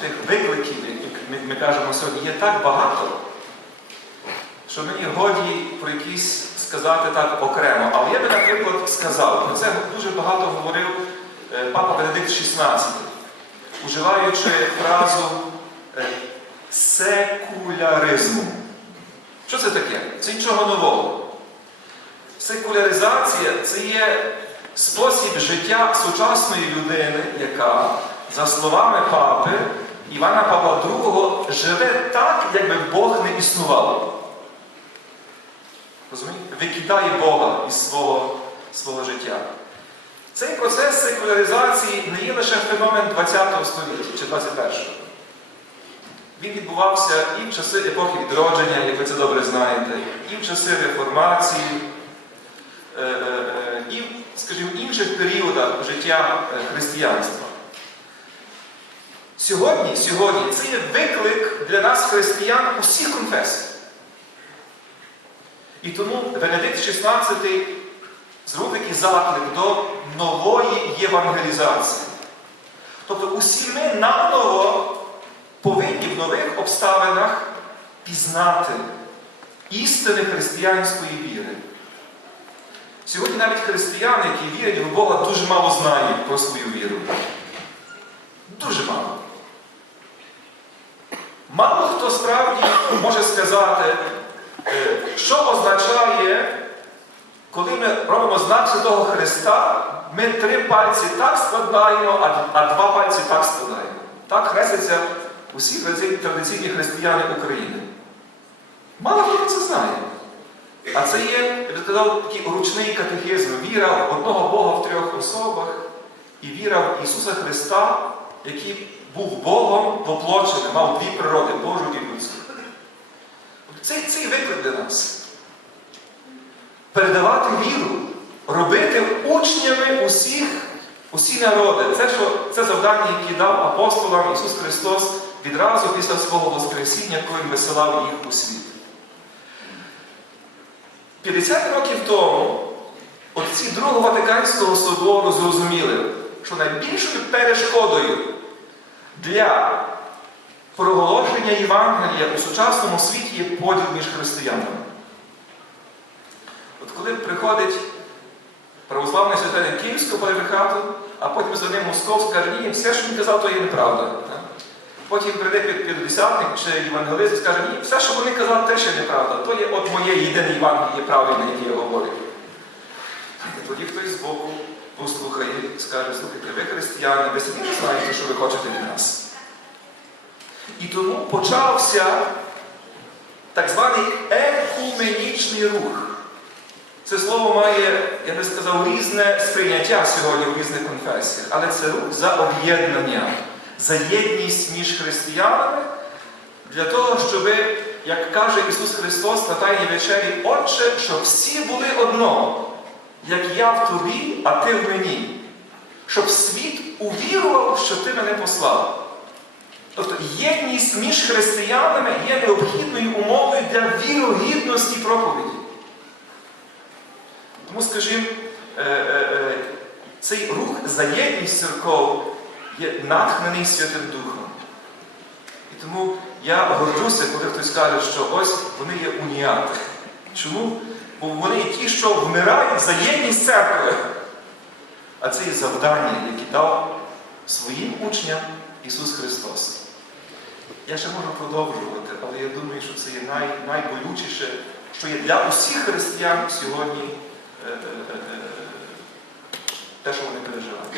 тих викликів, як ми, ми кажемо сьогодні, є так багато, що мені годі про якісь сказати так окремо. Але я би, наприклад, сказав, про це дуже багато говорив е, папа Бенедикт XVI, уживаючи фразу е, секуляризму. Що це таке? Це нічого нового. Секуляризація це є спосіб життя сучасної людини, яка, за словами папи Івана Павла II, живе так, якби Бог не існував. Розумієте? Викидає Бога із свого, свого життя. Цей процес секуляризації не є лише феномен ХХ століття чи 21-го. Він відбувався і в часи епохи відродження, як ви це добре знаєте, і в часи реформації, е, е, е, в, інших періодах життя християнства. Сьогодні, сьогодні це є виклик для нас, християн, усіх конфесій. І тому Венедикт XVI зробив такий заклик до нової євангелізації. Тобто усі ми наново повинні в нових обставинах пізнати істини християнської віри. Сьогодні навіть християни, які вірять в Бога, дуже мало знають про свою віру. Дуже мало. Мало хто справді може сказати, е, що означає, коли ми робимо знак Святого Христа, ми три пальці так складаємо, а, два пальці так складаємо. Так хрестяться усі традиційні християни України. Мало хто це знає. А це є, такий ручний катехизм. Віра в одного Бога в трьох особах і віра в Ісуса Христа, який був Богом воплоченим, мав дві природи, Божу і людську. Цей, цей виклик для нас. Передавати віру, робити учнями усіх, усі народи. Це, що, це завдання, яке дав апостолам Ісус Христос відразу після свого Воскресіння, коли висилав їх у світ. 50 років тому отці Другого Ватиканського собору зрозуміли, що найбільшою перешкодою для проголошення Євангелія у сучасному світі є поділ між християнами. От коли приходить православний святитель Київського патріархату, а потім за ним Московська ні, все, що він казав, то є неправда. Так? Потім прийде п'ятдесятник чи євангелист і скаже, ні, все, що вони казали, теж є неправда. То є от моє єдине Євангеліє правильне, яке я говорю. Тоді хтось збоку послухає і скаже, слухайте, ви християни, ви самі знаєте, що ви хочете від нас. І тому почався так званий екуменічний рух. Це слово має, я би сказав, різне сприйняття сьогодні в різних конфесіях, але це рух за об'єднання, за єдність між християнами для того, щоб, як каже Ісус Христос на Тайній вечері, Отче, щоб всі були одно, як я в тобі, а ти в мені. Щоб світ увірував, що ти мене послав. Тобто єдність між християнами є необхідною умовою для вірогідності проповіді. Тому, скажімо, е, е, е, цей рух за єдність церков є натхнений Святим Духом. І тому я горджуся, коли хтось каже, що ось вони є уніати. Чому? Бо вони ті, що вмирають за єдність церкви. А це є завдання, яке дав своїм учням Ісус Христос. Я ще можу продовжувати, але я думаю, що це є най, найболючіше, що є для усіх християн сьогодні е, е, е, те, що вони переживають.